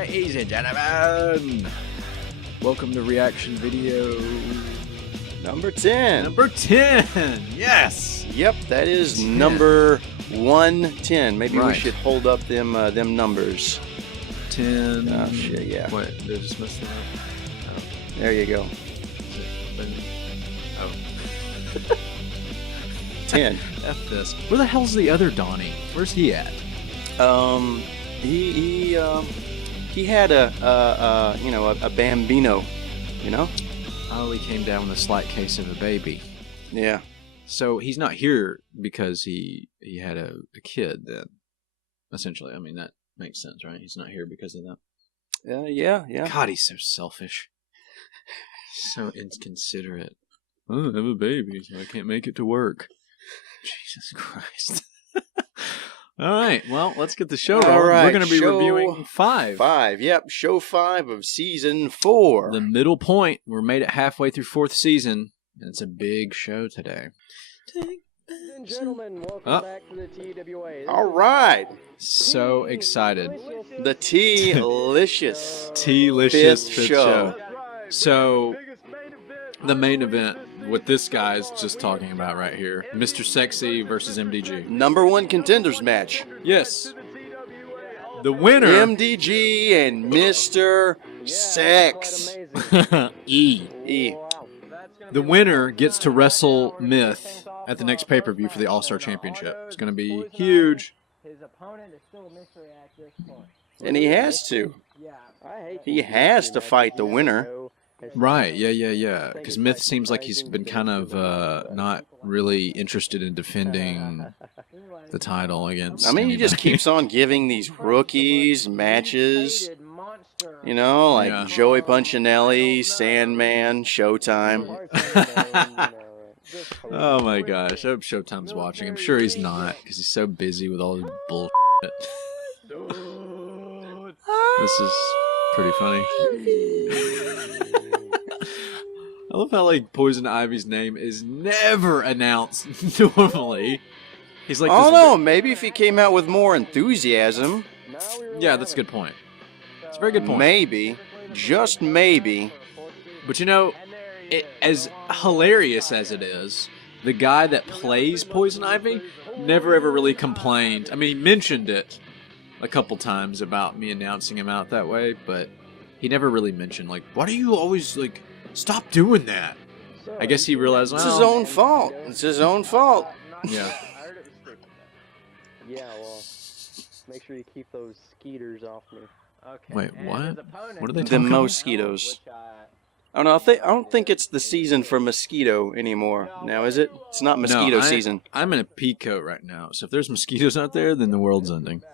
Ladies and gentlemen, welcome to reaction video number 10. Number 10, yes. Yep, that is 10. Number 110. Maybe right. We should hold up them numbers. 10. Oh shit, yeah. What? Did I just mess that up? Oh. There you go. Oh. 10. F this. Where the hell's the other Donnie? Where's he at? He had a bambino, you know? Oh, he came down with a slight case of a baby. Yeah. So he's not here because he had a kid then, essentially. I mean, that makes sense, right? He's not here because of that. Yeah. God, he's so selfish. So inconsiderate. Oh, I have a baby, so I can't make it to work. Jesus Christ. All right, well, let's get the show rolling. Right, we're going to be reviewing 5. 5, yep. Show 5 of Season 4. The middle point. We're made it halfway through 4th season, and it's a big show today. Ladies and gentlemen, welcome back to the TWA. All right. So excited. The T-licious. T-licious Fifth fifth show. So, the main event, what this guy's just talking about right here, Mr. Sexy versus MDG. Number 1 contenders match. Yes. The winner. MDG and Mr. Sex. E. The winner gets to wrestle Myth at the next pay-per-view for the All-Star Championship. It's going to be huge. And he has to. He has to fight the winner. Right, yeah. Because Myth seems like he's been kind of not really interested in defending the title against he just keeps on giving these rookies matches. You know, like Joey Punchinelli, Sandman, Showtime. Oh my gosh, I hope Showtime's watching. I'm sure he's not, because he's so busy with all his bullshit. This is pretty funny. I love how Poison Ivy's name is never announced normally. He's like, oh no, maybe if he came out with more enthusiasm. Yeah, that's a good point. It's a very good point. Maybe, just maybe. But you know, as hilarious as it is, the guy that plays Poison Ivy never ever really complained. I mean, he mentioned it a couple times about me announcing him out that way, but he never really mentioned, why do you always, stop doing that? I guess he realized, it's his own fault. It's his own fault. Yeah. Yeah, well, make sure you keep those skeeters off me. Okay. Wait, what? What are they The talking about? mosquitoes. I don't think it's the season for mosquito anymore. Now, is it? It's not mosquito season. I'm in a pea coat right now, so if there's mosquitoes out there, then the world's ending.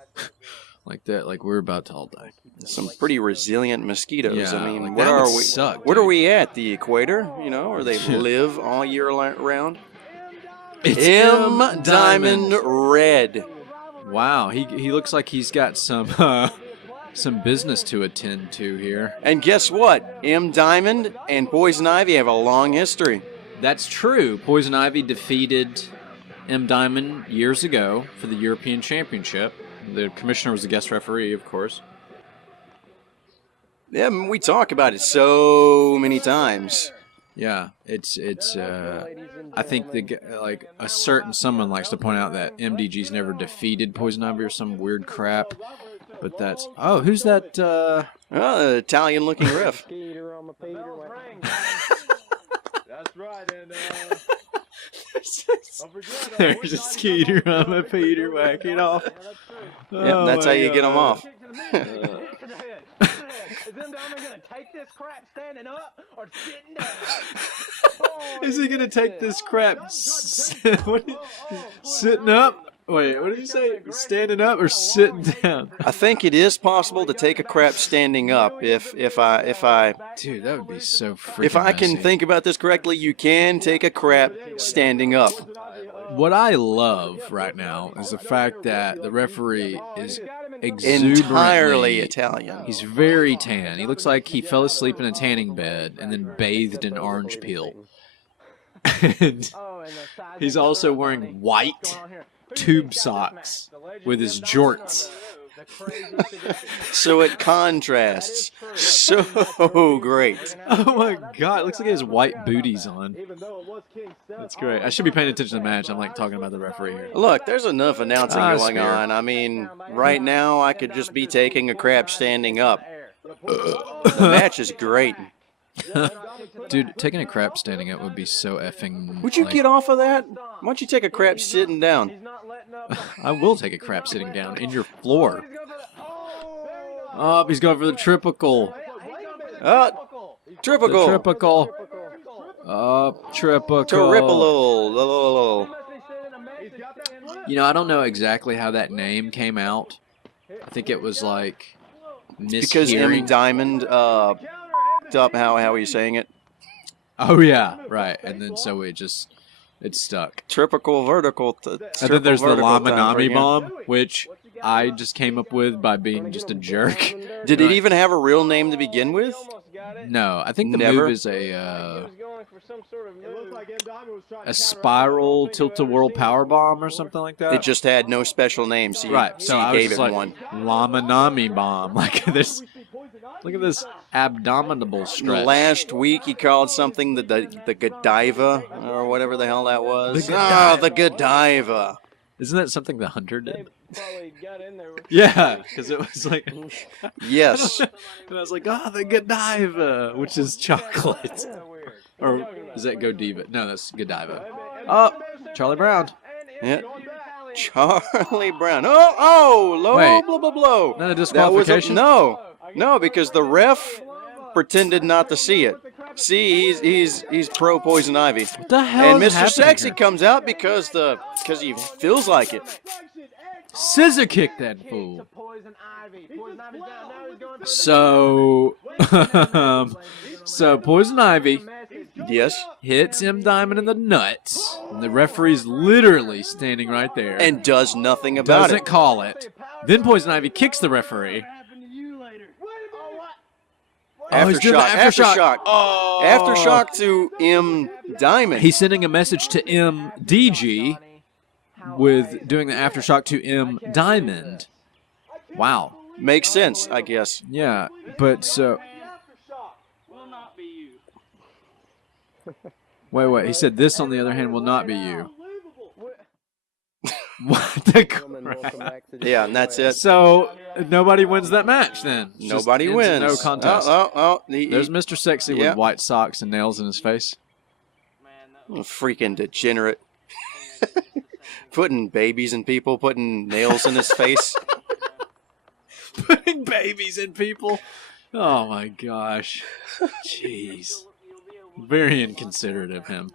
Like that, we're about to all die. Some pretty resilient mosquitoes. Yeah, I mean, that what are would we? suck, what dude. are we at? The equator? You know, or they live all year round? It's M Diamond Red. Wow, he looks like he's got some business to attend to here. And guess what? M Diamond and Poison Ivy have a long history. That's true. Poison Ivy defeated M Diamond years ago for the European Championship. The commissioner was the guest referee, of course. Yeah, we talk about it so many times. Yeah, it's I think a certain someone likes to point out that MDG's never defeated Poison Ivy or some weird crap. But that's who's that? The Italian-looking ref. That's right, and There's a skeeter on my Peter, whack it off. Yep, that's how you get them off. Is he gonna take this crap sitting up? Wait, what did you say? Standing up or sitting down? I think it is possible to take a crap standing up. If I Dude, that would be so freaking if I can messy. think about this correctly, you can take a crap standing up. What I love right now is the fact that the referee is exuberantly Entirely Italian. He's very tan. He looks like he fell asleep in a tanning bed and then bathed in orange peel. And he's also wearing white tube socks with his jorts. So it contrasts so great. Oh my god, it looks like he has white booties on. That's great. I should be paying attention to the match. I'm like talking about the referee here. Look, there's enough announcing going fair. on. I mean, right now I could just be taking a crap standing up. The match is great. Dude, taking a crap standing up would be so effing... Would you like, get off of that? Why don't you take a crap sitting down? I will take a crap sitting down in your floor. Oh, he's going for the triple. Triple. Triple. Triple. Triple. You know, I don't know exactly how that name came out. I think it was like Because mishearing. M. Diamond up. How are you saying it? Oh yeah, right. And then so it stuck. Triple vertical. And then there's the Lamanami bomb, which I just came up with by being just a jerk. Did it even have a real name to begin with? No, I think the Never? move is a spiral tilt-a-whirl power bomb or something like that. It just had no special name, so you, right. so So you I was gave just it like one. Lamanami bomb, like this. Look at this abdominal stretch. Last week he called something the Godiva or whatever the hell that was. The Godiva. Oh, the Godiva. Isn't that something the Hunter did? Yeah, because it was like, Yes. and I was like, oh, the Godiva, which is chocolate. Or is that Godiva? No, that's Godiva. Oh, Charlie Brown. Yeah. Charlie Brown. Oh, low, Wait. blah, blah, blah. Not a disqualification? No, because the ref pretended not to see it. See, he's pro Poison Ivy. What the hell And is Mr. happening Sexy here? comes out because he feels like it. Scissor kick that fool. So, so Poison Ivy Yes. hits M. Diamond in the nuts. And the referee's literally standing right there. And does nothing about doesn't it. call it. Then Poison Ivy kicks the referee. Oh, he's doing the Aftershock. Oh. Aftershock to M. Diamond. He's sending a message to MDG with doing the aftershock to M. Diamond. Wow. Makes sense, I guess. Yeah, but so... Wait. He said this, on the other hand, will not be you. What the crap? Yeah, and that's it. So, nobody wins that match, then. It's just Nobody ends in wins. No contest. There's Mr. Sexy Yeah. with white socks and nails in his face. Freaking degenerate. Putting babies in people, putting nails in his face. Putting babies in people. Oh my gosh. Jeez. Very inconsiderate of him.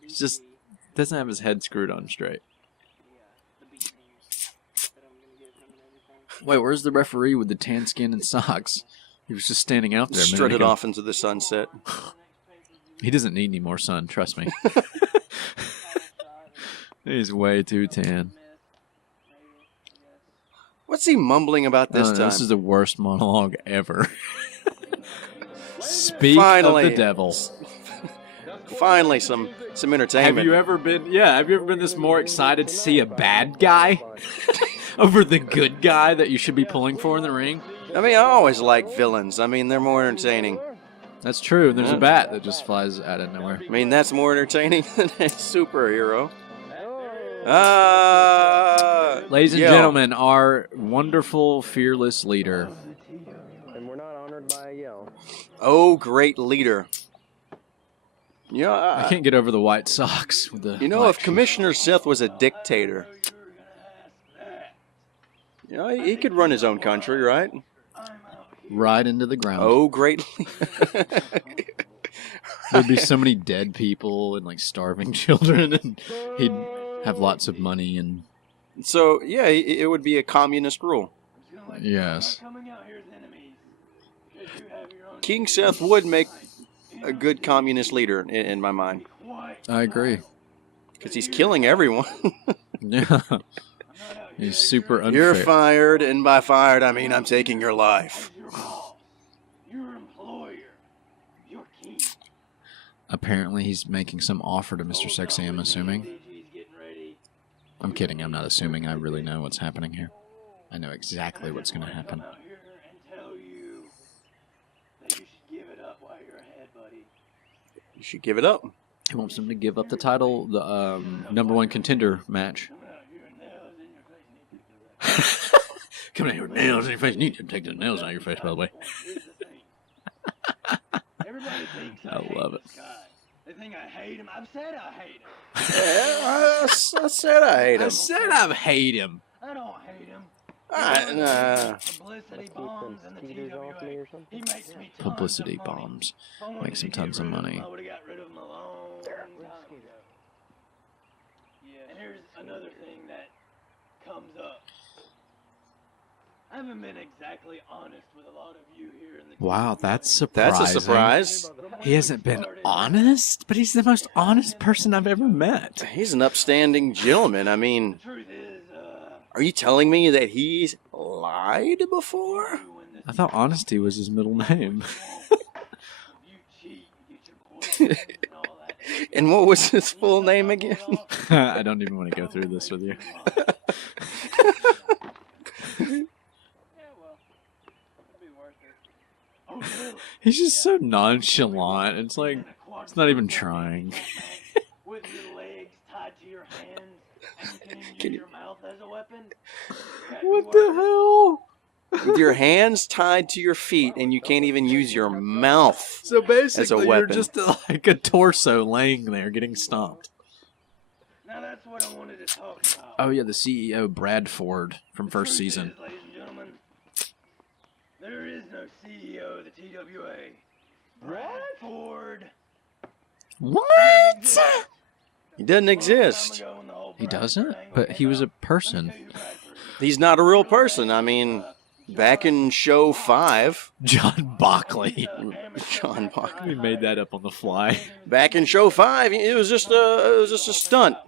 He's just doesn't have his head screwed on straight. Wait, where's the referee with the tan skin and socks? He was just standing out there. Strutted off into the sunset. He doesn't need any more sun, trust me. He's way too tan. What's he mumbling about this time? This is the worst monologue ever. Speak Finally. of the devil. Finally, some entertainment. Have you ever been this more excited to see a bad guy over the good guy that you should be pulling for in the ring? I mean, I always like villains. I mean, they're more entertaining. That's true. There's a bat that just flies out of nowhere. I mean, that's more entertaining than a superhero. Ladies and gentlemen, our wonderful, fearless leader. And we're not honored by a yell. Oh, great leader. I can't get over the white socks with the. You know, if Commissioner Seth was a dictator, you know, he could run his own country, right? Right into the ground. Oh, great. There'd be so many dead people and like starving children, and he'd have lots of money and. So yeah, it would be a communist rule. Yes. King Seth would make a good communist leader in my mind. I agree. Because he's killing everyone. Yeah. He's super unfair. You're fired, and by fired, I mean I'm taking your life. Apparently he's making some offer to Mr. Sexy, I'm assuming. I'm kidding, I'm not assuming. I really know what's happening here. I know exactly what's going to happen. Out here and tell you that you should give it up while you're ahead, buddy. You should give it up. He wants him to give up the title, the #1 contender match. Coming out here with nails in your face. You need to take the nails out of your face, by the way. Everybody thinks I love it. They think I hate him. I've said I hate him. Yeah, I said I hate him. I said I hate him. I don't hate him. Nah. Publicity Keep them bombs and the skeeters off me TWA. or something. He makes me tons Publicity of money. bombs. If I wanted Makes to him get tons of rid money. him, I would have got rid of him a long time ago. And here's another thing that comes up. I haven't been exactly honest with a lot of you here in the Wow, TWA. that's surprising. That's a surprise. He hasn't been honest, but he's the most honest person I've ever met. He's an upstanding gentleman. I mean, The truth is, are you telling me that he's lied before? you win this I thought honesty was his middle name. you cheat, you get your poison and all that. And what was his full name again? I don't even want to go through this with you. He's just so nonchalant. It's like, it's not even trying. With your legs tied to your hands, and you can Can use you- your mouth as a weapon. What the hell? With your hands tied to your feet and you can't even use your mouth. So basically, you're weapon. just like a torso laying there getting stomped. Now that's what I wanted to talk about. Oh yeah, the CEO Brad Ford from The first truth season. is, ladies and gentlemen, there is no CEO of the TWA. Brad Ford. What? He doesn't exist. He doesn't? But he was a person. He's not a real person. I mean, back in show 5, John Bockley. John Bockley. We made that up on the fly. Back in show 5, it was just a stunt.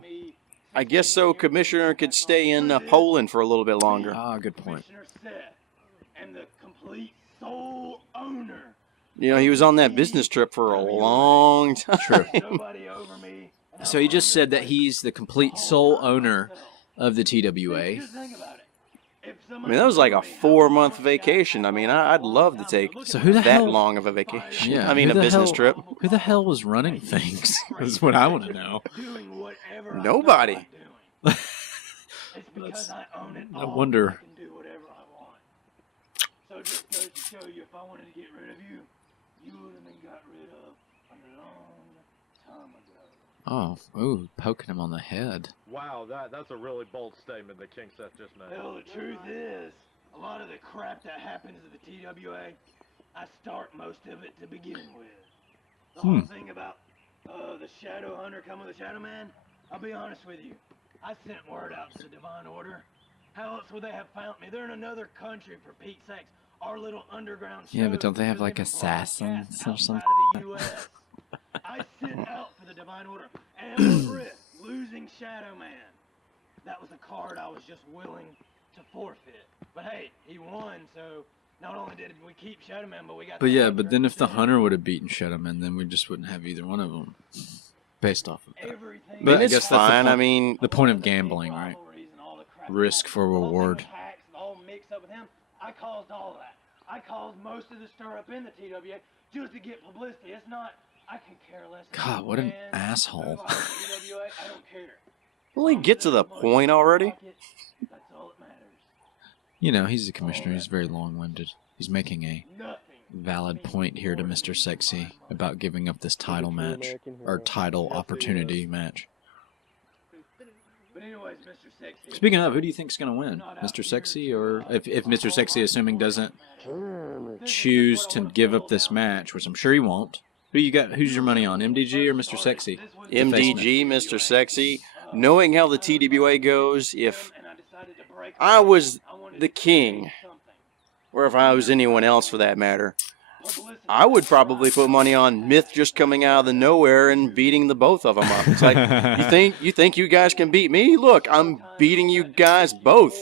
I guess so Commissioner could stay in Poland for a little bit longer. Ah, good point. Commissioner Seth and the complete sole owner. You know, he was on that business trip for a long time. True. Nobody over me. So he just said that he's the complete sole owner of the TWA. Just think about it. If I mean, that was like a 4-month vacation. I mean, I'd love to take So who the that hell? long of a vacation. Yeah, I mean, who a the business hell- trip. Who the hell was running things? Is what I want to know. doing whatever I Nobody. feel like doing. It's because I own it I all. wonder. I can do whatever I want. So it just goes to show you, if I wanted to get rid of you, you would have been got rid of a long time ago. Oh, ooh, poking him on the head. Wow, that's a really bold statement that King Seth just made. Well, the truth is, a lot of the crap that happens to the TWA, I start most of it to begin with. The whole thing about the Shadow Hunter coming with the Shadow Man, I'll be honest with you. I sent word out to the Divine Order. How else would they have found me? They're in another country, for Pete's sakes. Our little underground Yeah, but shows don't they have, doesn't like, even assassins broadcast or outside something? of the US. I sent out for the Divine Order. And what risk? Losing Shadow Man. That was a card I was just willing to forfeit. But hey, he won, so not only did we keep Shadow Man, but we got But the yeah, other but then if the percent. hunter would have beaten Shadowman, then we just wouldn't have either one of them. Based off of that. Everything I But mean, I it's guess that's the fine. I point. mean, The point of gambling, right? Risk for reward. All mixed up with him. I caused all that. I caused most of the stir up in the TWA just to get publicity. It's not. I can care less. God, what an asshole. I don't care. will he get to the point already? That's all that matters. You know, he's a commissioner. He's very long-winded. He's making a Nothing. valid point here to Mr. Sexy about giving up this title match, or title opportunity match. But anyways, Mr. Sexy. Speaking of, who do you think's going to win? Mr. Sexy, or if Mr. Sexy, assuming doesn't choose to give up this match, which I'm sure he won't. Who you got? Who's your money on, MDG or Mr. Sexy? MDG, Mr. Sexy. Knowing how the TWA goes, if I was the king, or if I was anyone else for that matter, I would probably put money on Myth just coming out of the nowhere and beating the both of them up. It's like, you think you guys can beat me? Look, I'm beating you guys both.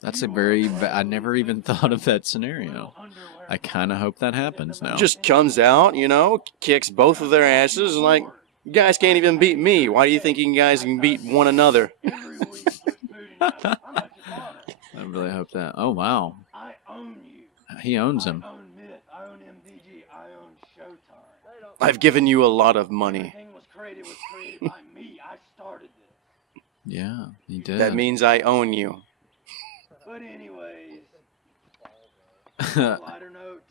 That's a very. I never even thought of that scenario. I kind of hope that happens now. Just comes out, you know, kicks both of their asses, and like, you guys can't even beat me. Why do you think you guys can beat one another? I really hope that. Oh, wow. I own you. He owns him. I own Myth. I own MDG. I own Showtime. I've given you a lot of money. Everything was created by me. I started this. Yeah, he did. That means I own you. But anyways, lighter note.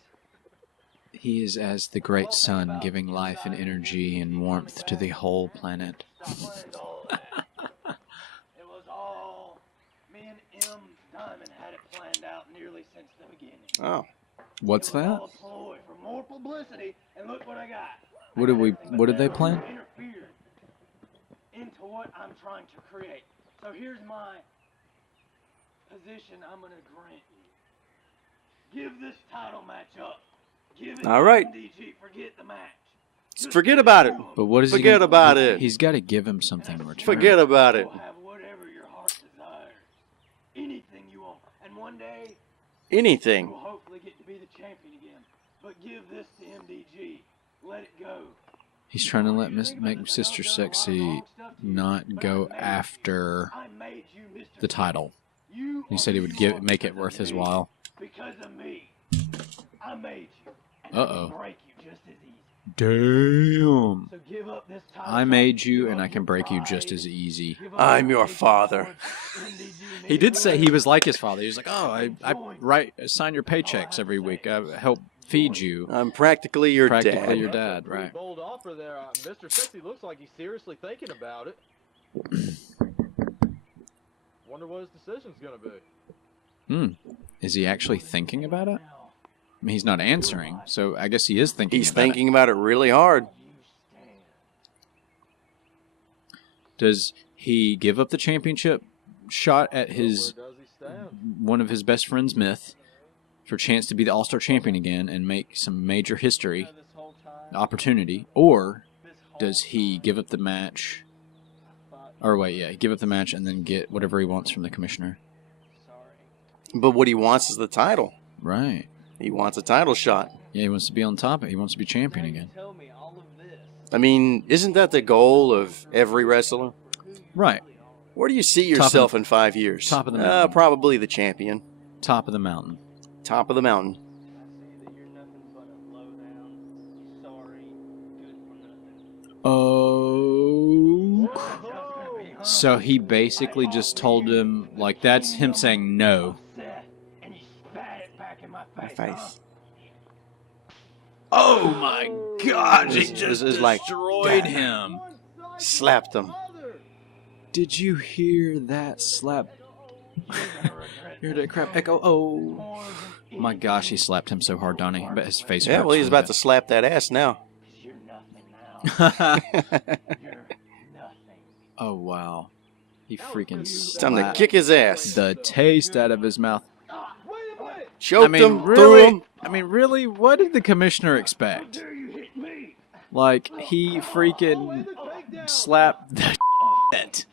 He is as the great sun, giving life and energy and warmth to the whole planet. It was all me and M Diamond had it planned out nearly since the beginning. Oh. What's It was that? all a ploy for more publicity, and look what I got. What did they plan? Interfered into what I'm trying to create. So here's my position I'm going to grant you. Give this title match up. Give it All right. to MDG. Forget the match. Just Forget about it. But what is he Forget gonna, about it. He's got to give him something in return. Forget about it. You'll have whatever your heart desires. Anything you want. And one day, Anything. you'll hopefully get to be the champion again. But give this to MDG. Let it go. He's trying to make Sister Sexy not go after I made you Mr. the title. You He said he would make it worth his while. because of me. I made you. And Uh-oh. I can break you just as easy. Damn. So give up this title. I made you, and I can break you just as easy. Give up I'm your your father. MDG He did say he was like his father. He was like, "Oh, I sign your Oh, paychecks every week. I help feed you." I'm practically your Practically dad. your dad, Pretty right? bold offer there. Mr. Sexy looks like he's seriously thinking about it. Wonder what his decision's gonna be. Is he actually thinking about it? I mean, he's not answering, so I guess he is thinking. He's about thinking about it really hard. It. Does he give up the championship shot at Where his does he stand? one of his best friends, Myth, for a chance to be the All-Star champion again and make some major history, opportunity, or does he give up the match? Or wait, yeah, give up the match and then get whatever he wants from the commissioner. But what he wants is the title. Right. He wants a title shot. Yeah, he wants to be on top. He wants to be champion again. I mean, isn't that the goal of every wrestler? Right. Where do you see Top of- yourself in 5 years? top of the mountain. Probably the champion. Top of the mountain. Top of the mountain. Oh. So he basically just told him, like, that's him saying no. And he spat it back in my My face. face. Oh my gosh, he This just is like, destroyed him. Slapped him. Did you hear that slap? You heard that crap echo? Oh my gosh, he slapped him so hard, Donnie. I bet his face Yeah, hurts well, he's from about to slap that ass now. You're nothing now. that. You're nothing. Oh wow. He freaking It's time to slapped kick his ass. the taste out of his mouth. Choked him, threw him. Really, what did the commissioner expect? Like, he freaking slapped the shit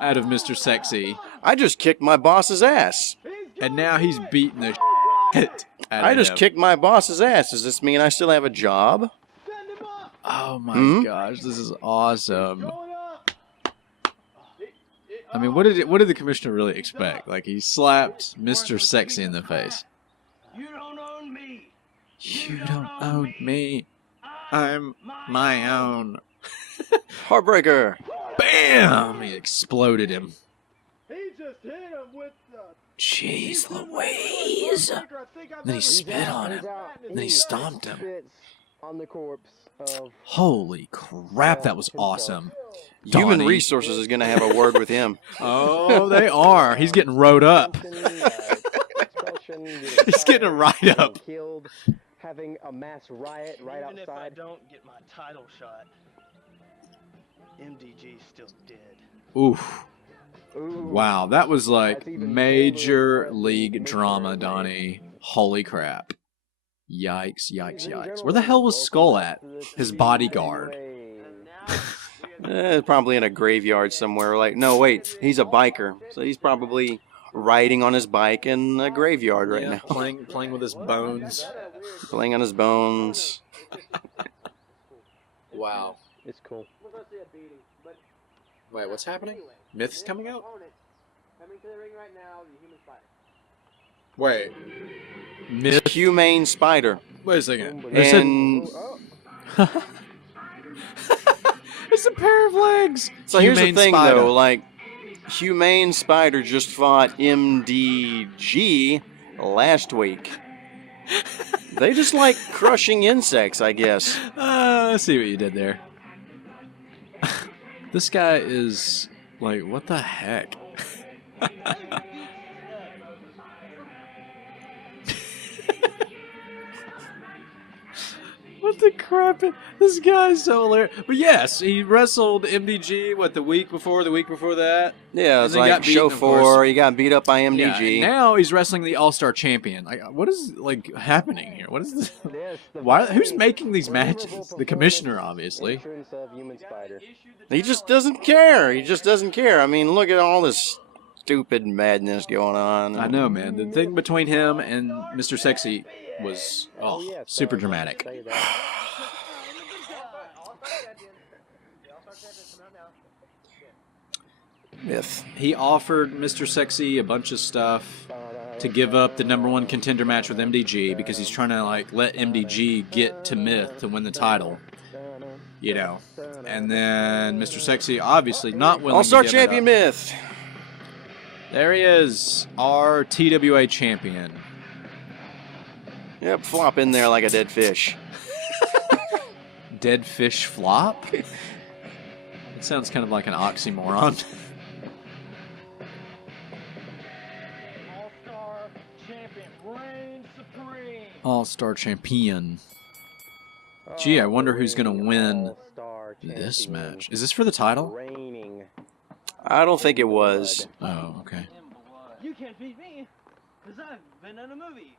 out of Mr. Sexy, I just kicked my boss's ass. and now he's beating the shit out I of just him. kicked my boss's ass. Does this mean I still have a job? Oh my Hmm? gosh, this is awesome. I mean, what did the commissioner really expect? Like, he slapped Mr. Sexy in the face. You don't own me. You don't own me. I'm my own. Heartbreaker. Bam! He exploded him. He just hit him with the. Jeez Louise. Then he spit on him. Then he stomped him. Spits on the corpse of Holy crap, that was awesome. Human Donnie. Resources is going to have a word with him. Oh, they are. He's getting rode up. expulsion, He's getting a ride up. Killed, having a mass riot right Even if I outside. don't get my title shot, MDG's still dead. Oof. Ooh. Wow, that was like That's even major colder league than drama, Major Donnie. Holy crap. Yikes, yikes, Ladies and yikes. Where the gentlemen, hell was welcome Skull back at? to the His TWA. bodyguard. Probably in a graveyard somewhere. Like, no, wait, he's a biker, so he's probably riding on his bike in a graveyard right now, Playing with his bones. playing on his bones. Wow. It's cool. Wait, what's happening? Myth's coming out? Coming to the ring right now, the human spider. Wait. Myth. Humane spider. Wait a second. They said- And It's a pair of legs. so here's the Humane thing, spider. though. Like, Humane Spider just fought MDG last week. They just like crushing insects, I guess. I see what you did there. This guy is like, what the heck? What the crap? This guy's so hilarious. But yes, he wrestled MDG, what, the week before that? Yeah, it's And then got like show beaten, of course. 4. He got beat up by Yeah, MDG. and now he's wrestling the All-Star Champion. Like, what is, like, happening here? What is this? Yes, the Why? Who's very making these memorable matches? The commissioner, performance obviously. entrance of human spider. He just doesn't care. He just doesn't care. I mean, look at all this stupid madness going on. I know, man. The thing between him and Mr. Sexy was Yes, super I was dramatic. gonna say that. Myth. He offered Mr. Sexy a bunch of stuff to give up the #1 contender match with MDG because he's trying to like let MDG get to Myth to win the title, you know. And then Mr. Sexy obviously not willing All-Star to give it Champion up. Myth. There he is, our TWA champion. Yep, flop in there like a dead fish. Dead fish flop? It sounds kind of like an oxymoron. All-Star champion, reign supreme. All-Star champion. Gee, I wonder who's gonna win All-Star this champion, match. Is this for the title? reigning. I don't think it was. Oh, okay. You can't beat me, because I've been in a movie.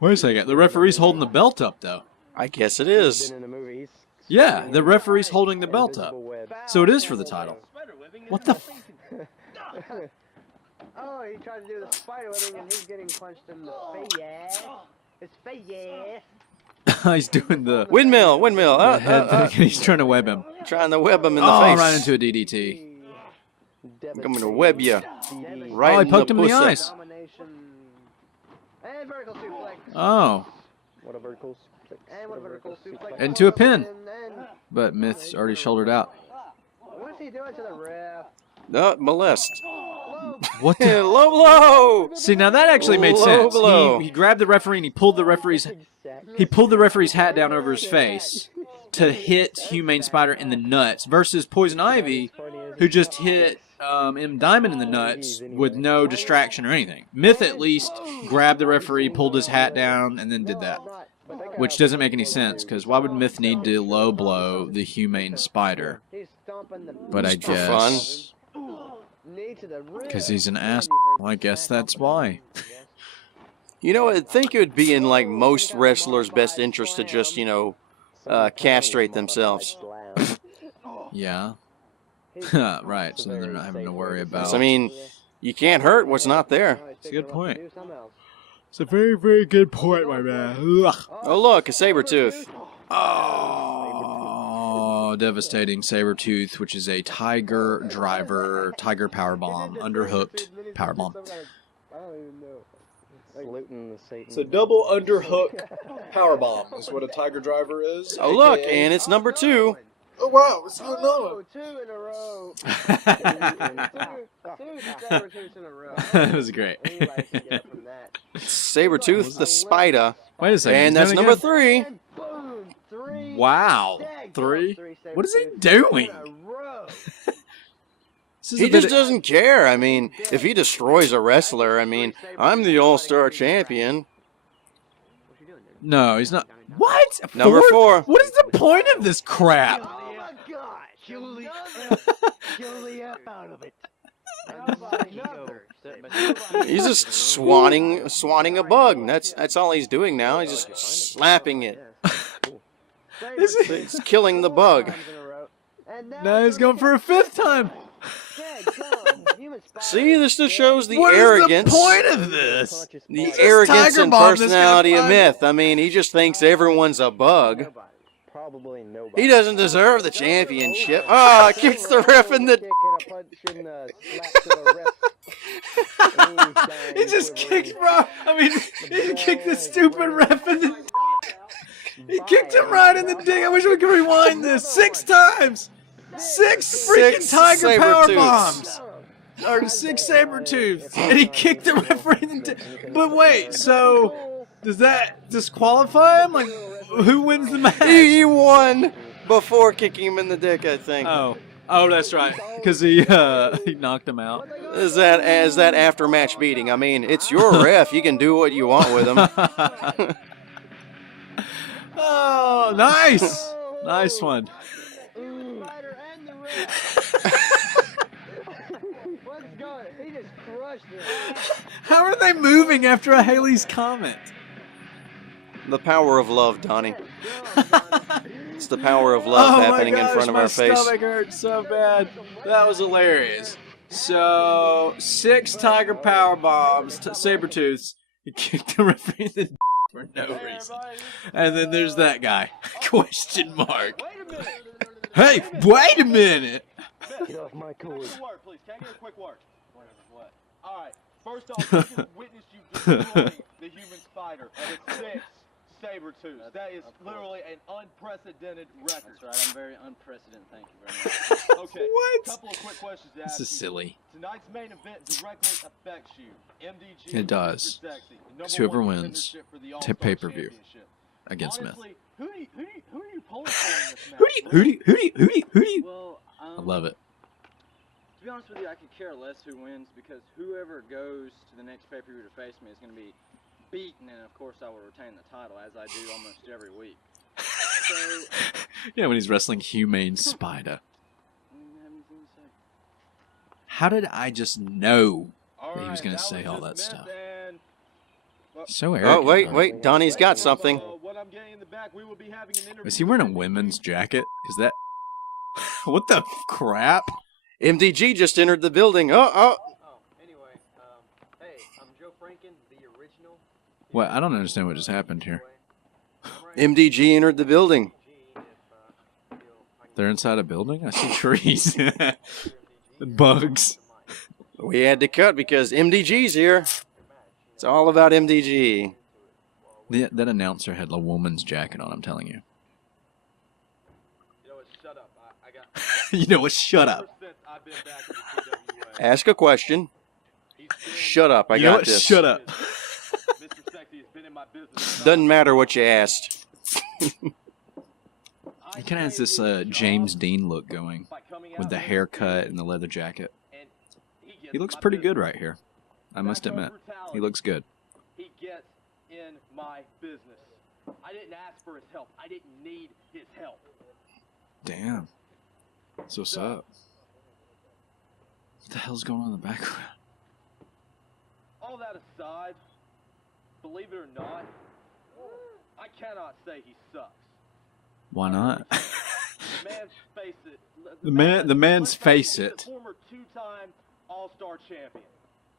Wait a second. The referee's holding the belt up, though. I guess it Been is. in the movie. He's Yeah, the referee's holding the belt up. invisible web. So it is for the title. What the f- Oh, he tried to do the spider webbing and he's getting punched in the face. His face. He's doing the Windmill. head thing. He's trying to web him. Trying to web him in the Oh, face. right into a DDT. I'm going to web you. DD. Right Oh, he in poked the him in the pussy. eyes. Domination. And vertical suplex. Oh, What a vertical suplex. And what a vertical suplex. Into a pin. And but Myth's already shouldered out. what's he doing to the ref? Molest. What the? Low blow. See, now that actually made Low sense. blow. He grabbed the referee and he pulled the referee's hat down over his face to hit Humane Spider in the nuts versus Poison Ivy, who just hit M Diamond in the nuts with no distraction or anything. Myth at least grabbed the referee, pulled his hat down, and then did that. Which doesn't make any sense, because why would Myth need to low blow the Humane Spider? He's stomping the But I Just for fun. guess knee to the rib. because he's an ass. I guess that's why. You know, I think it would be in like most wrestlers' best interest to just, castrate themselves. Yeah. Right, so they're not having to worry about. So, I mean, you can't hurt what's not there. It's a good point. It's a very, very good point, my man. Ugh. Oh, look, a saber tooth. Oh, devastating Sabretooth, which is a Tiger Driver, Tiger Powerbomb, underhooked Powerbomb. I don't even know. Saluting the Satan. It's a double underhook Powerbomb, is what a Tiger Driver is. Oh, look, and it's number 2. Oh, wow, it's Oh, 2 in a row. Two Sabretooths in a row. That was great. Anybody can get up from that. Sabertooth the spider. Wait a second. And he's that's doing it number again? 3. And boom, 3. Wow. Tag. 3? Three What is he Sabretooths doing? in a row. This is He a bit just doesn't care. I mean, if he destroys a wrestler, I mean, I'm the All-Star champion. What's he doing there? No, he's not. What? Number 4. What is the point of this crap? Oh my gosh. Kill the F out of it. He's just swatting a bug. That's all he's doing now. He's just slapping it. Is he- It's killing the bug. Now he's going for a 5th time. See, this just shows the What arrogance. is the point of this? The Just arrogance Tiger and Bomb this personality guy of five- Myth. I mean, he just thinks everyone's a bug. Probably nobody. He doesn't deserve the championship. Ah, kicks the ref in the punching slap to the wrist. He just kicked, bro. I mean, he kicked the stupid ref in the. He kicked him right in the dick. I wish we could rewind this 6 times. 6 freaking tiger power bombs. Or 6 saber tooth, and he kicked the referee in the dick. But wait, so does that disqualify him? Like, who wins the match? He won before kicking him in the dick, I think. Oh, that's right, because he knocked him out. Is that after match beating? I mean, it's your ref. You can do what you want with him. Oh, nice one. He just crushed it. How are they moving after a Haley's comment? The power of love, Donnie. It's the power of love happening in front of our face. My stomach hurts so bad. That was hilarious. So 6 tiger power bombs, saber tooths. He kicked the referee in the d for no reason. And then there's that guy. Question mark. Hey, wait a minute. Get off my cord. Quick word, please. Can I get a quick word? What? All right. First off, I just witnessed you destroy the human spider with 6 saber tooths. That is literally an unprecedented record. That's right. I'm very unprecedented. Thank you very much. Okay. What? A couple of quick questions to ask This is you. silly. Tonight's main event directly affects you. MDG. It does. Mr. Sexy, the It's whoever #1 wins. contendership for the To All-Star pay-per-view Championship. against Smith. Honestly, who are you pulling for in this match? Who do you? Well, I love it. to be honest with you, I could care less who wins because whoever goes to the next pay-per-view to face me is going to be beaten, and of course I will retain the title as I do almost every week. So, Yeah, when he's wrestling Humane Spider. have anything to say? How did I just know All that he was right, going to say was all just that Smith stuff? and- He's so arrogant. Oh, wait. Donnie's got something. What I'm getting in the back, we will be having an interview Is he wearing a with women's jacket? Is that... What the crap? MDG just entered the building. Oh. Oh, anyway, hey, I'm Joe Franken, the original. What? I don't understand what just happened here. MDG entered the building. They're inside a building? I see trees. Bugs. We had to cut because MDG's here. It's all about MDG. That announcer had a woman's jacket on, I'm telling you. You know what, shut up. I got You know what? Shut up. ever since I've been back in the TWA. Ask a question. He's been- Shut up. I You know got what? this. Shut up. Mr. Sexy has been in my business. Doesn't matter what you asked. He kind of has this James Dean look going with the haircut and the leather jacket. He looks pretty good right here. I must admit. He looks good. He gets in my business. I didn't ask for his help. I didn't need his help. Damn. So what's up? What the hell's going on in the background? All that aside, believe it or not, I cannot say he sucks. Why not? The man's face it. The man's let's face face he's it. a former 2-time All-Star champion,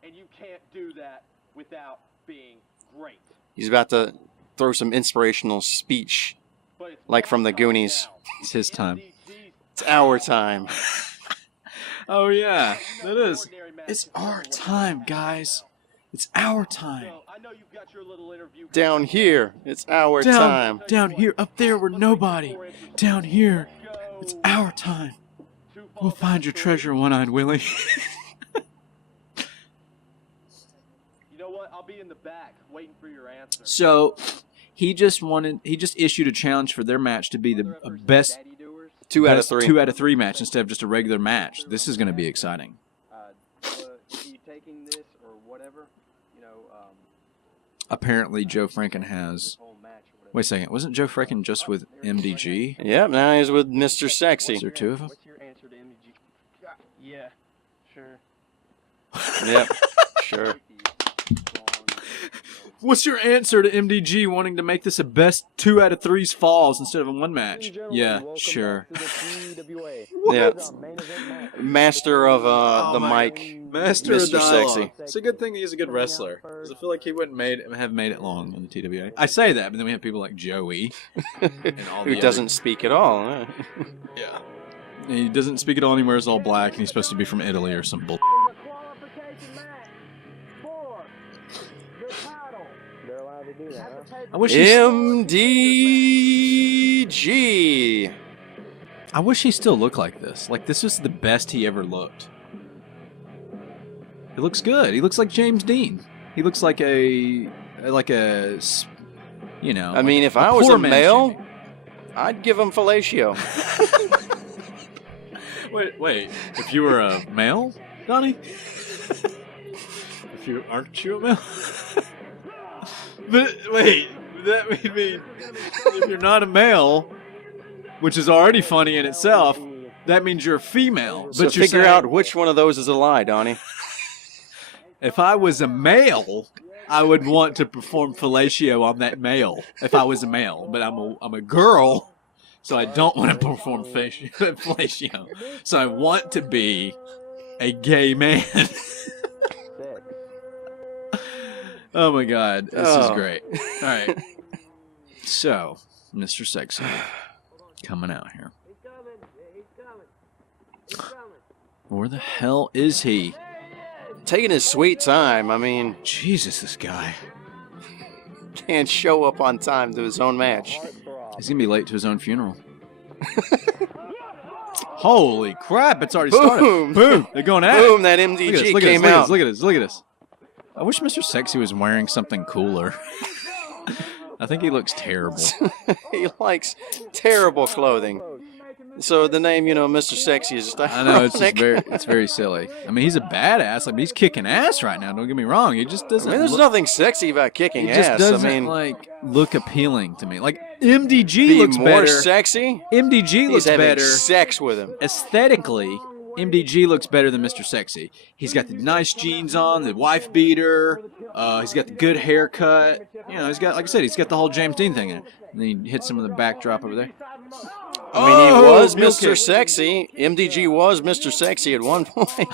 and you can't do that without being great. He's about to throw some inspirational speech. But it's Like from the our time Goonies. now. It's his time. MDG's It's our time. Oh yeah, that is. ordinary match It's is our what time, we have guys. now. It's our time. So, I know you've got your little interview Down here, it's our time. Down here, up there, we're nobody. Down here, it's our time. We'll find your treasure, One-Eyed Willie. You know what? I'll be in the back waiting for your answer. So, he just issued a challenge for their match to be the best 2 out of best 3. 2 out of 3 match instead of just a regular match. This is going to be exciting. You taking this or whatever, you know, Apparently, Joe Franken has. whole match or whatever. Wait a second. Wasn't Joe Franken just with MDG? Yep, now he's with Mr. Is Sexy. there 2 of them? What's your answer to MDG? Yeah, sure. Yep, sure. What's your answer to MDG wanting to make this a best 2 out of 3s falls instead of a 1 match? Yeah, sure. Yeah. Master of the mic. Master Mr. of dialogue. Sexy. It's a good thing he's a good wrestler. 'Cause I feel like he wouldn't have made it long in the TWA. I say that, but then we have people like Joey and all Who the doesn't speak at all. Huh? Yeah. He doesn't speak at all anywhere. He's all black, and he's supposed to be from Italy or some bull. Qualification match for the title. They're allowed to do that, huh? I wish MDG. I wish he still looked like this. Like, this was the best he ever looked. He looks good. He looks like James Dean. He looks like a, you know. I mean, if I was a male, I'd give him fellatio. Wait. If you were a male, Donnie? Aren't you a male? But wait, that would mean if you're not a male, which is already funny in itself, that means you're a female. So But you're figure saying, out which one of those is a lie, Donnie. if I was a male, I would want to perform fellatio on that male. If I was a male, but I'm a girl, so I don't want to perform fellatio. So I want to be a gay man. Oh my God, this is great. All right, so Mr. Sexy coming out here. Where the hell is he? Taking his sweet time. I mean, Jesus, this guy. Can't show up on time to his own match. He's gonna be late to his own funeral. Holy crap! It's already Boom. started. Boom! They're going at it. Boom, that MDG came out. Look at this. Look at this. I wish Mr. Sexy was wearing something cooler. I think he looks terrible. He likes terrible clothing. So the name, Mr. Sexy is just I know, it's ironic. just it's very silly. I mean, he's a badass. Like, he's kicking ass right now. Don't get me wrong. He just doesn't. I mean, there's nothing sexy about kicking He just ass. doesn't I mean, look appealing to me. Like MDG be looks more better. sexy. MDG looks He's having better sex with him. aesthetically. MDG looks better than Mr. Sexy. He's got the nice jeans on, the wife beater. He's got the good haircut. He's got, like I said, he's got the whole James Dean thing in it. And then he hits some of the backdrop over there. I mean, he was mule Mr. kick. Sexy. MDG was Mr. Sexy at one point.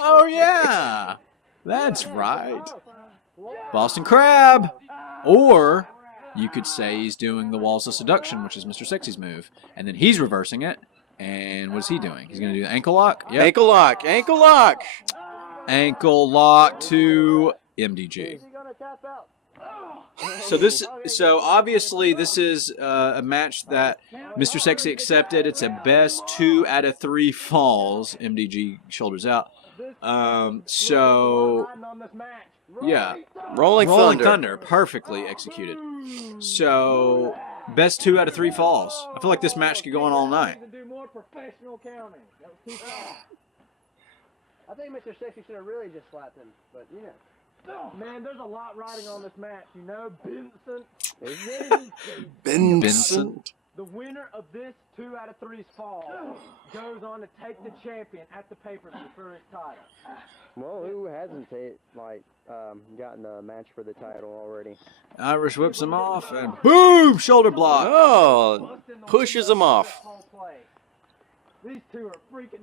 Oh yeah, that's right. Boston Crab, or you could say he's doing the Walls of Seduction, which is Mr. Sexy's move, and then he's reversing it. And what is he doing? He's going to do the ankle lock. Yep. Ankle lock. Ankle lock. Ankle lock to MDG. So obviously this is a match that Mr. Sexy accepted. It's a best 2 out of 3 falls. MDG shoulders out. Yeah, Rolling Thunder, perfectly executed. So best 2 out of 3 falls. I feel like this match could go on all night. I think Mr. Sexy should have really just slapped him, but man, there's a lot riding on this match. Vincent. The winner of this 2 out of 3 fall goes on to take the champion at the pay-per-view for his title. Well, who hasn't gotten a match for the title already? Irish whips him off and boom, shoulder block. Oh, pushes him off. These two are freaking.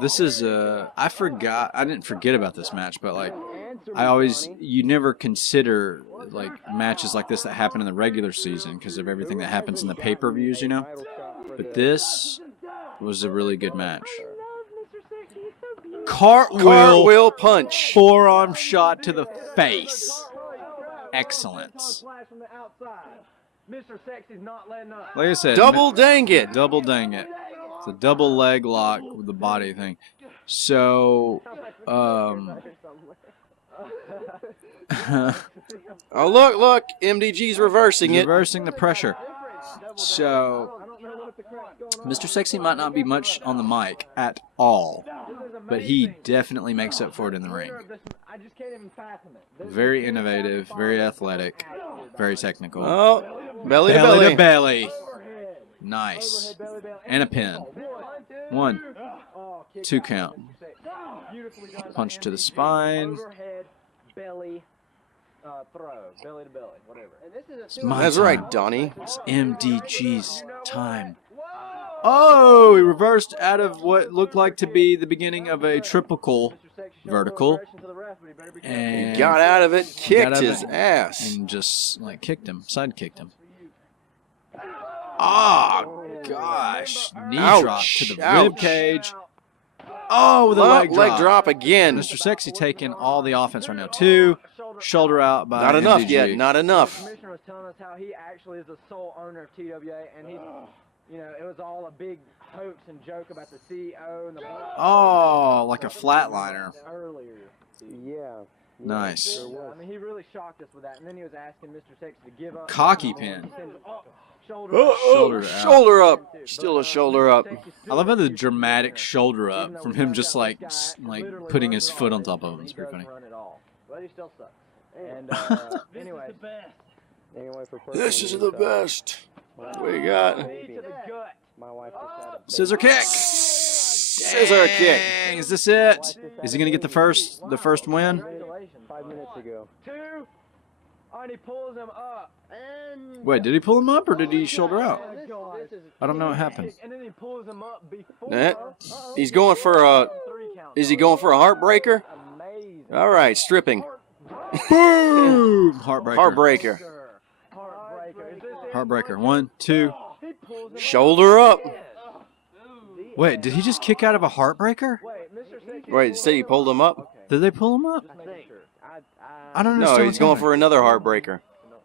This is I didn't forget about this match, but you never consider like matches like this that happen in the regular season because of everything that happens in the pay-per-views, But this was a really good match. Cartwheel punch. Forearm shot to the face. Excellence. Mr. Sexy's not letting up. Like I said, Double dang it. Double dang it. It's a double leg lock with the body thing. So, Oh, look. MDG's reversing it. reversing the pressure. So, Mr. Sexy might not be much on the mic at all, but he definitely makes up for it in the ring. Very innovative, very athletic, very technical. Oh, belly to Belly belly. to belly. Nice. And a pin. 1, 2 count. Punch to the spine. Belly throw, belly to belly, whatever. It's my That's time. right, Donnie. It's MDG's time. Oh, he reversed out of what looked like to be the beginning of a triple vertical. And Got out of it, kicked out of his it. ass. And just kicked him, side kicked him. Ah, gosh. Knee Ouch. drop to the Ouch. rib cage. Oh, with a Well, leg drop. again. Mr. Sexy taking all the offense right now. 2, shoulder out by Not enough MDG. yet. Not The enough. commissioner was telling us how he actually is the sole owner of TWA, and he's, you know, it was all a big hoax and joke about the CEO and the Oh, like a flatliner. earlier. Yeah. Nice. I mean, he really shocked us with that, and then he was asking Mr. Sexy to give up. Cocky pin. Shoulder up. Shoulder out. Shoulder up. Still a shoulder up. I love how the dramatic shoulder up from him just like putting his foot on top of him. It's pretty funny. But he still sucks. And anyway, Anyway, for This is the best. We knee got to the gut. My wife just had a Scissor kick. scissor kick. Dang, is this it? Is he gonna get the first win? Congratulations. 5 minutes ago. 2. Oh, and he pulls him up. Wait, did he pull him up or did he shoulder out? God. I don't know what happened. And then he pulls him up before. He's going for a. Is he going for a heartbreaker? Amazing. All right, stripping. Boom! Heartbreaker. Heartbreaker. Heartbreaker. Is this it? Heartbreaker. 1, 2. He pulls him Shoulder up. Wait, did he just kick out of a heartbreaker? Wait, Mr. Sexy. Wait, say he pulled him up? Did they pull him up? Just making sure. I don't No, understand. he's going for another heartbreaker.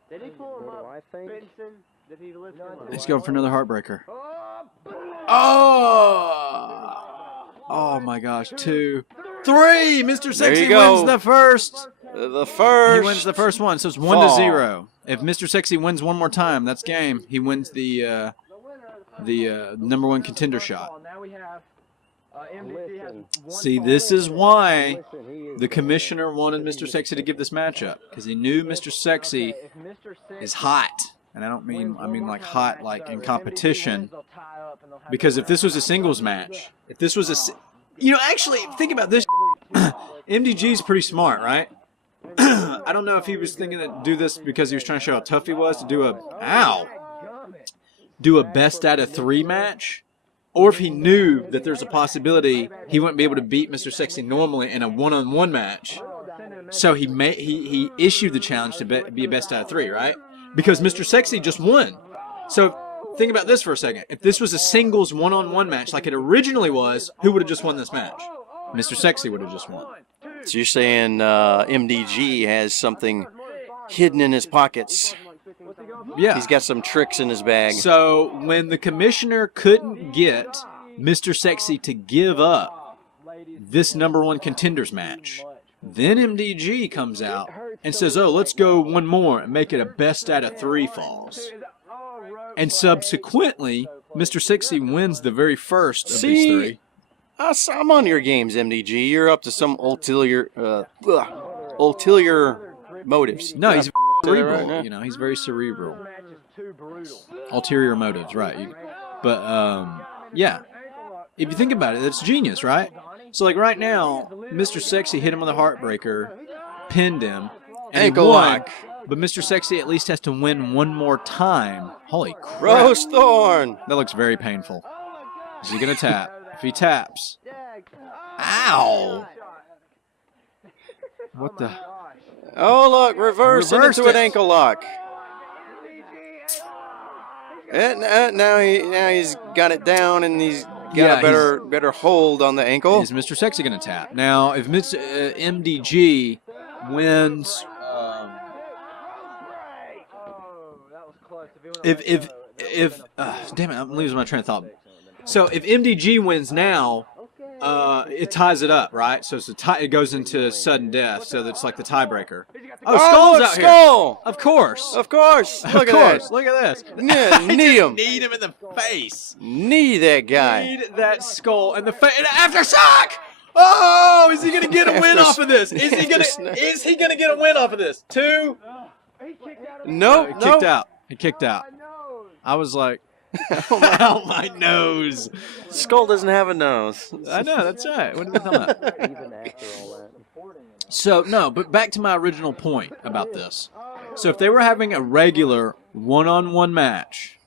Did he pull him What do up? I think? Benson? Did he lift him up? He's going for another heartbreaker. Oh! Oh my gosh. 2, 3. Mr. Sexy go. wins the first. The first. He wins the first one, so it's 1-0. fall. If Mr. Sexy wins one more time, that's game. He wins the number 1 contender shot. Now we have MDC has one See, fall. this is why Listen, he is the commissioner wanted Mr. Sexy to give this matchup, because he knew Mr. Sexy If Mr. Sexy is hot, and I don't mean like hot like in competition. they'll tie up and they'll have Because if this was a singles match, if this was actually think about this. MDG's pretty smart, right? I don't know if he was thinking to do this because he was trying to show how tough he was to do a best out of 3 match, or if he knew that there's a possibility he wouldn't be able to beat Mr. Sexy normally in a one-on-one match. So he issued the challenge to be a best out of 3, right? Because Mr. Sexy just won. So think about this for a second. If this was a singles one-on-one match like it originally was, who would have just won this match? Mr. Sexy would have just won. So you're saying MDG has something hidden in his pockets. Yeah. He's got some tricks in his bag. So when the commissioner couldn't get Mr. Sexy to give up this number 1 contenders match, then MDG comes out and says, oh, let's go one more and make it a best out of 3 falls. And subsequently, Mr. Sexy wins the very first of these 3. I'm on your games, MDG. You're up to some ulterior motives. No, he's cerebral. right now? You know, he's very cerebral. match is too brutal. Ulterior motives, right? But yeah. If you think about it, it's genius, right? So like right now, Mr. Sexy hit him with a heartbreaker, pinned him, and Ankle he won. lock. But Mr. Sexy at least has to win one more time. Holy crap! Rose Thorn. That looks very painful. Is he gonna tap? If he taps, ow! What the? Oh, look, reversed Reversed into an it. ankle lock. And now he's got it down and he's got Yeah, a better hold on the ankle. Is Mr. Sexy gonna tap? Now, if MDG wins, Oh, that was close. if damn it, I'm losing my train of thought. So if MDG wins now, it ties it up, right? So it's it goes into sudden death, so that's like the tiebreaker. Oh, Skull's look, out here. Skull! Of course. Of course. Look Of at course. that. Look at this. Yeah, knee him. Need him in the face. Knee that guy. Need that Skull in the face. And aftershock! Oh, is he gonna get a win off of this? Is he gonna get a win off of this? 2. Nope. He kicked out. He kicked out. I was like, out my nose. Skull doesn't have a nose. I know, that's right. What are we talking about? Even after all that. So, no, but back to my original point about this. So if they were having a regular one-on-one match,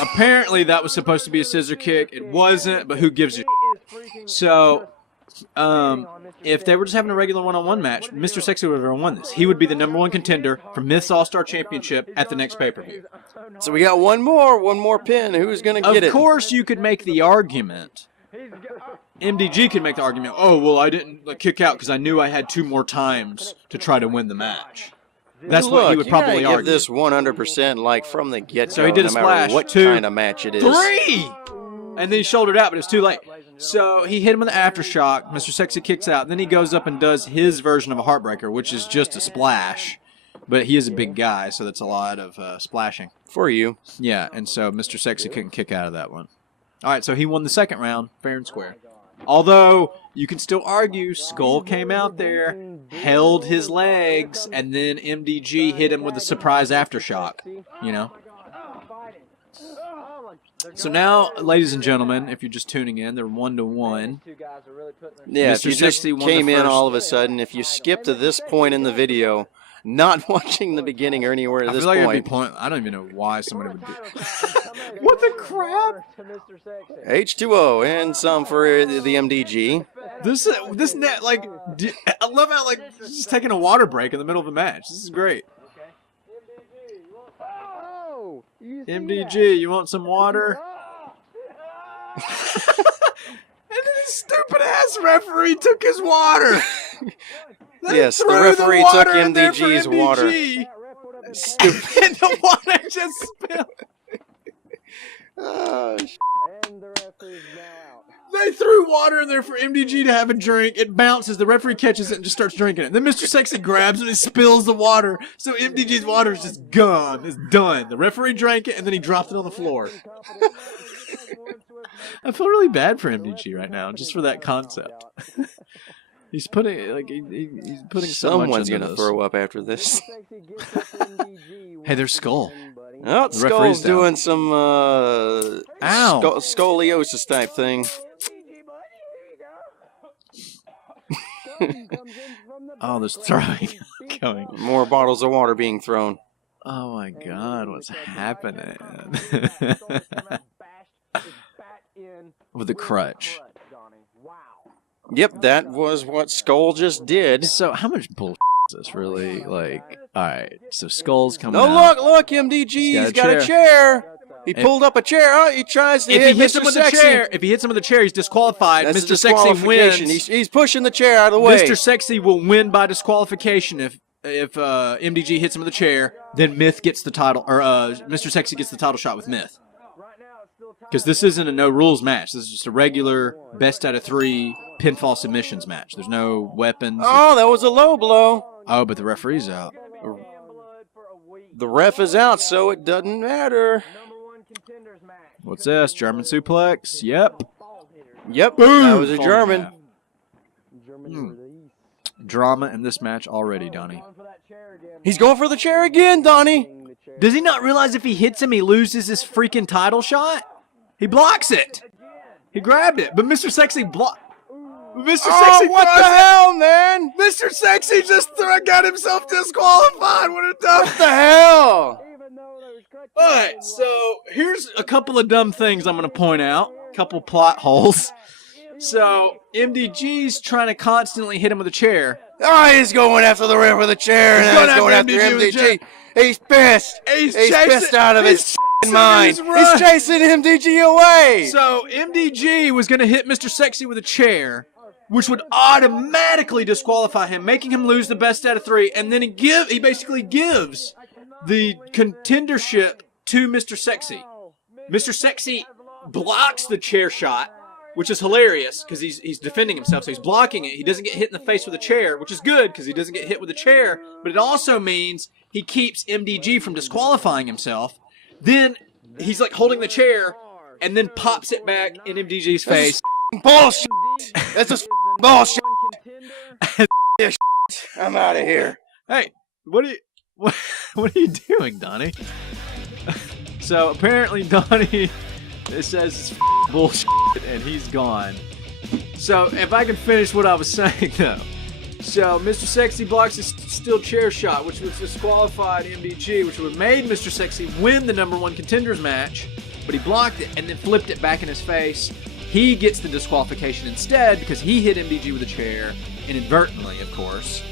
apparently that was supposed to be a scissor kick. It wasn't, but who gives a So if they were just having a regular one-on-one match, Mr. Sexy would have won this. He would be the #1 contender for Myth's All-Star Championship at the next pay-per-view. So we got one more pin. Who's going to get it? Of course, you could make the argument. MDG could make the argument, oh, well, I didn't kick out because I knew I had 2 more times to try to win the match. That's what he would probably argue. Give this 100% like from the get-go, so he did a no splash. matter what 2, kind of match it is. 3! And then he shouldered out, but it was too late. So he hit him with an aftershock. Mr. Sexy kicks out. Then he goes up and does his version of a heartbreaker, which is just a splash. But he is a big guy, so that's a lot of splashing. For you. Yeah, and so Mr. Sexy couldn't kick out of that one. All right, so he won the second round, fair and square. Although, you can still argue, Skull came out there, held his legs, and then MDG hit him with a surprise aftershock, you know? So now, ladies and gentlemen, if you're just tuning in, they're 1-1. Yeah, if Mr. you just Sexy won came the in first. all of a sudden, if you skip to this point in the video, not watching the beginning or anywhere at I this feel like it'd point. be I don't even know why somebody would do What the crap? H2O and some for the MDG. This net, like, I love how, like, just taking a water break in the middle of a match. This is great. MDG, you want some water? And then this stupid-ass referee took his water. Yes, the threw referee took water in there for MDG's water. MDG. Stupid. And the water just spilled. Oh, And the referee's now out. They threw water in there for MDG to have a drink. It bounces. The referee catches it and just starts drinking it. Then Mr. Sexy grabs it and spills the water. So MDG's water is just gone. It's done. The referee drank it and then he dropped it on the floor. I feel really bad for MDG right now, just for that concept. He's putting he's putting so much someone's into gonna this. throw up after this. Hey, there's Skull. Oh, The referee's Skull's down. doing some scoliosis type thing. Oh, there's throwing going. More bottles of water being thrown. Oh my God, what's happening? With the crutch. Yep, that was what Skull just did. So how much bullshit is this really? Like, all right, so Skull's coming No, out. look, MDG's He's got a chair. He pulled up a chair. Oh, he tries to If hit he hits Mr. him with the Sexy. chair, he's disqualified. That's a Mr. Sexy disqualification. wins. He's pushing the chair out of the way. Mr. Sexy will win by disqualification if MDG hits him with a chair. Then Myth gets the title, or Mr. Sexy gets the title shot with Myth. Because this isn't a no rules match. This is just a regular best out of 3 pinfall submissions match. There's no weapons. Oh, that was a low blow. Oh, but the referee's out. The ref is out, so it doesn't matter. What's this? German suplex? Yep. Yep, Boom! that was a Fall German. in half. Drama in this match already, Donnie. He's going for the chair again, Donnie. Does he not realize if he hits him, he loses his freaking title shot? He blocks it. He grabbed it, but Mr. Sexy blocked. Mr. Sexy, what the hell, man? Mr. Sexy just got himself disqualified. What a dumb. What the hell? Alright, so here's a couple of dumb things I'm going to point out. A couple plot holes. So, MDG's trying to constantly hit him with a chair. Oh, he's going after the ref with a chair, and he's going after MDG with a chair. MDG. He's pissed. He's pissed out of his mind. his run. He's chasing MDG away. So, MDG was going to hit Mr. Sexy with a chair, which would automatically disqualify him, making him lose the best out of 3, and then he basically gives the contendership to Mr. Sexy. Mr. Sexy blocks the chair shot, which is hilarious because he's defending himself, so he's blocking it. He doesn't get hit in the face with a chair, which is good because he doesn't get hit with a chair, but it also means he keeps MDG from disqualifying himself. Then he's like holding the chair and then pops it back in MDG's face. Bullshit. That's a bullshit. I'm out of here. Hey, what are you doing, Donnie? So apparently Donnie says it's bullshit and he's gone. So if I can finish what I was saying though. So Mr. Sexy blocks his steel chair shot, which was disqualified MDG, which would have made Mr. Sexy win the #1 contenders match, but he blocked it and then flipped it back in his face. He gets the disqualification instead because he hit MDG with a chair, inadvertently, of course.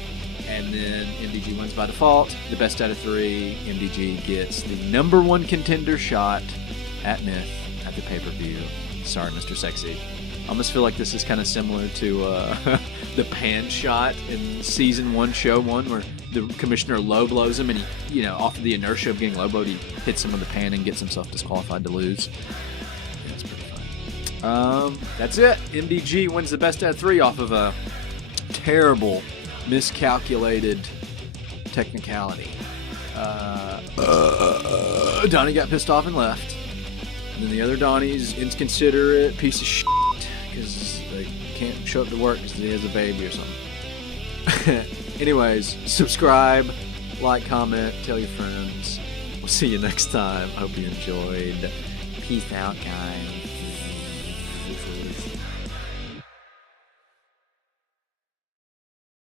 And then MDG wins by default. The best out of 3, MDG gets the number 1 contender shot at Myth at the pay-per-view. Sorry, Mr. Sexy. I almost feel like this is kind of similar to the pan shot in season 1, show 1, where the commissioner low blows him, and he, off of the inertia of getting low blowed, he hits him with the pan and gets himself disqualified to lose. That's pretty fun. That's it. MDG wins the best out of 3 off of a terrible, miscalculated technicality. Donnie got pissed off and left. And then the other Donnie's inconsiderate piece of shit because they can't show up to work because he has a baby or something. Anyways, subscribe, like, comment, tell your friends. We'll see you next time. Hope you enjoyed. Peace out, guys.